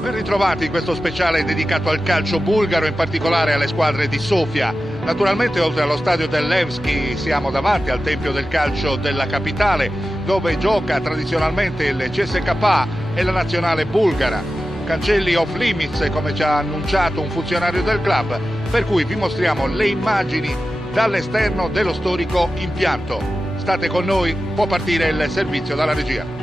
Ben ritrovati in questo speciale dedicato al calcio bulgaro, in particolare alle squadre di Sofia. Naturalmente oltre allo stadio del Levski siamo davanti al tempio del calcio della capitale, dove gioca tradizionalmente il CSKA e la nazionale bulgara. Cancelli off limits, come ci ha annunciato un funzionario del club, per cui vi mostriamo le immagini dall'esterno dello storico impianto. State con noi, può partire il servizio dalla regia.